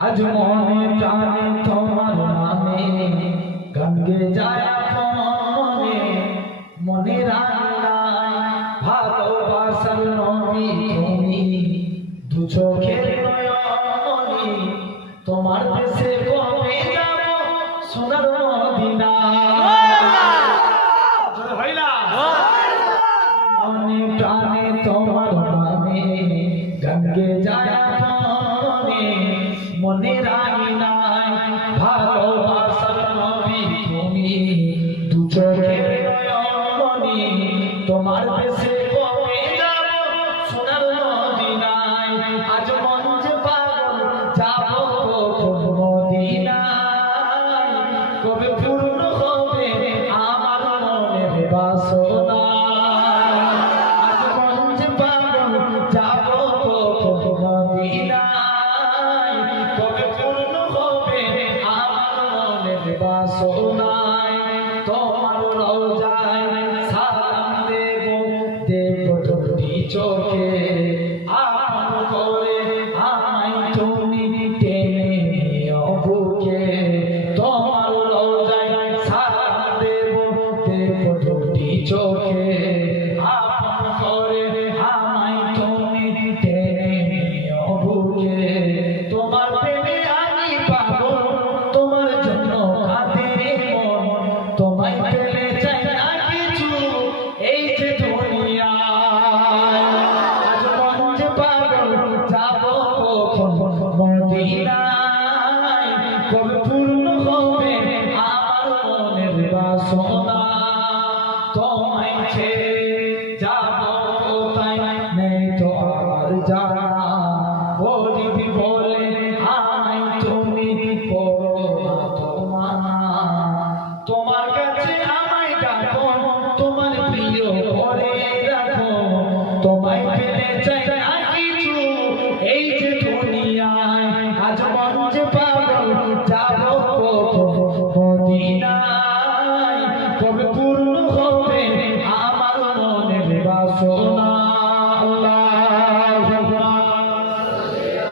আজ মনে প্রাণে তোমার নামে গান গে যায় মনে মনে রান্নায় ভালোবাসার নবী তুমি দু চোখের নয়নে তোমার দেশে কবে যাব সোনার মদিনা মনে প্রাণে তোমার নামে গান গে যায় মনে রাখি নাই ভালোবাসার নবী তুমি দু চোখের নয়নে তোমার দেশে কবে যাব সোনার মদিনায় আজ মন যে পাগল যাব কখন মদিনায় কবে পূর্ণ হবে আমার মনের বাসনা আজ মন যে পাগল যাব কখন মদিনায় বাসনায় তোমার রওজায় সালাম দেব দেব দুটি চোখে আপন করে আমায় তুমি টেনে নিও বুকে তোমার রওজায় সালাম দেব দেব দুটি চোখে আপন করে আমায় তুমি টেনে নিও বুকে তোমার প্রেমে আমি পাগল তোমার জন্য তোমায় পেলে চাই না কিছু এই যে দুনিয়ায় আজ মন যে পাগল যাব কখন মদিনায় কবে পূর্ণ হবে আমার মনের বাসনা তোমায় ছেড়ে যাব কোথায় নেই তো আর জানা বলিবি বলে আমায় তুমি করো না তোমানা তোমার কাছে আমায় ডাকো তোমার প্রিয় করে রাখো তোমায় পেলে চাই না কিছু এই যে দুনিয়ায় আজ মন যে পাগল যাব মদিনায় কবে পূর্ণ হবে আমার মনের বাসনা।